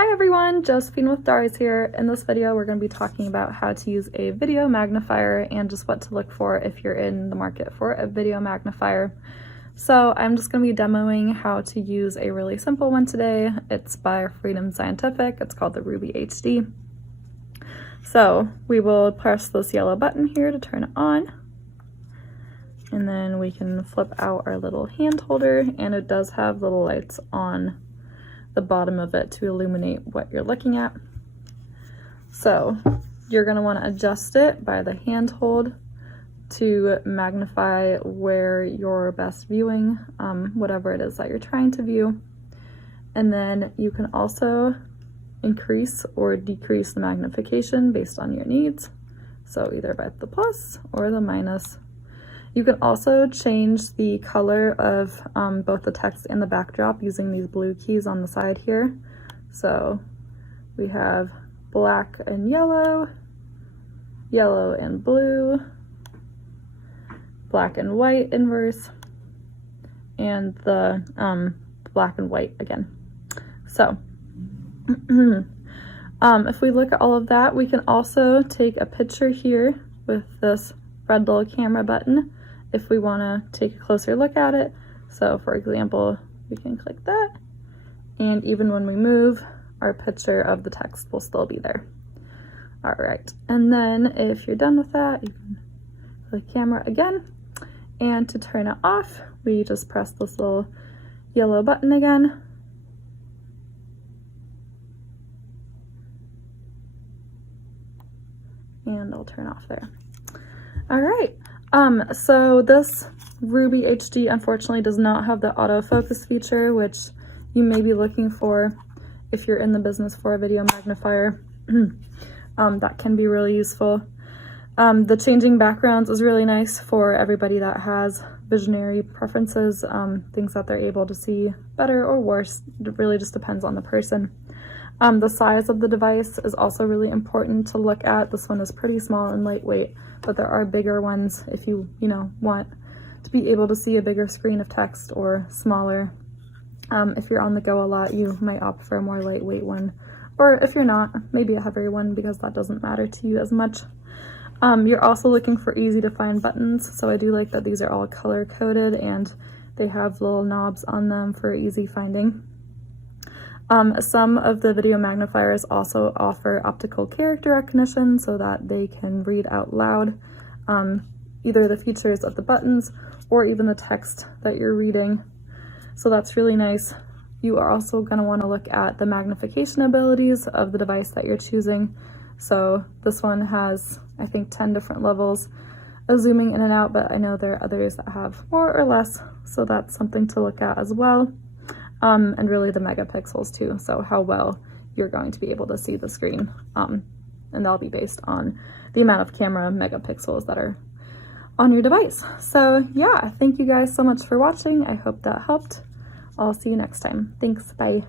Hi everyone, Josephine with Doris here. In this video, we're going to be talking about how to use a video magnifier and just what to look for if you're in the market for a video magnifier. So I'm just going to be demoing how to use a really simple one today. It's by Freedom Scientific. It's called the Ruby HD. So we will press this yellow button here to turn it on. And then we can flip out our little hand holder, and it does have little lights on the bottom of it to illuminate what you're looking at. So you're going to want to adjust it by the hand hold to magnify where you're best viewing, whatever it is that you're trying to view. And then you can also increase or decrease the magnification based on your needs. So either by the plus or the minus. You can also change the color of both the text and the backdrop using these blue keys on the side here. So we have black and yellow, yellow and blue, black and white inverse, and the black and white again. So if we look at all of that, we can also take a picture here with this red little camera button if we want to take a closer look at it. So for example, we can click that, and even when we move, our picture of the text will still be there. All right, and then if you're done with that, you can click camera again, and to turn it off, we just press this little yellow button again. And I'll turn off there. All right. So this Ruby HD unfortunately does not have the autofocus feature, which you may be looking for if you're in the business for a video magnifier. That can be really useful. The changing backgrounds is really nice for everybody that has visionary preferences, things that they're able to see better or worse. It really just depends on the person. The size of the device is also really important to look at. This one is pretty small and lightweight, but there are bigger ones if you want to be able to see a bigger screen of text, or smaller. If you're on the go a lot, you might opt for a more lightweight one, or if you're not, maybe a heavier one, because that doesn't matter to you as much. You're also looking for easy to find buttons, so I do like that these are all color coded and they have little knobs on them for easy finding. Some of the video magnifiers also offer optical character recognition so that they can read out loud either the features of the buttons or even the text that you're reading. So that's really nice. You are also going to want to look at the magnification abilities of the device that you're choosing. So this one has, I think, 10 different levels of zooming in and out, but I know there are others that have more or less, so that's something to look at as well. And really the megapixels too, so how well you're going to be able to see the screen. And that'll be based on the amount of camera megapixels that are on your device. So yeah, thank you guys so much for watching. I hope that helped. I'll see you next time. Thanks, bye.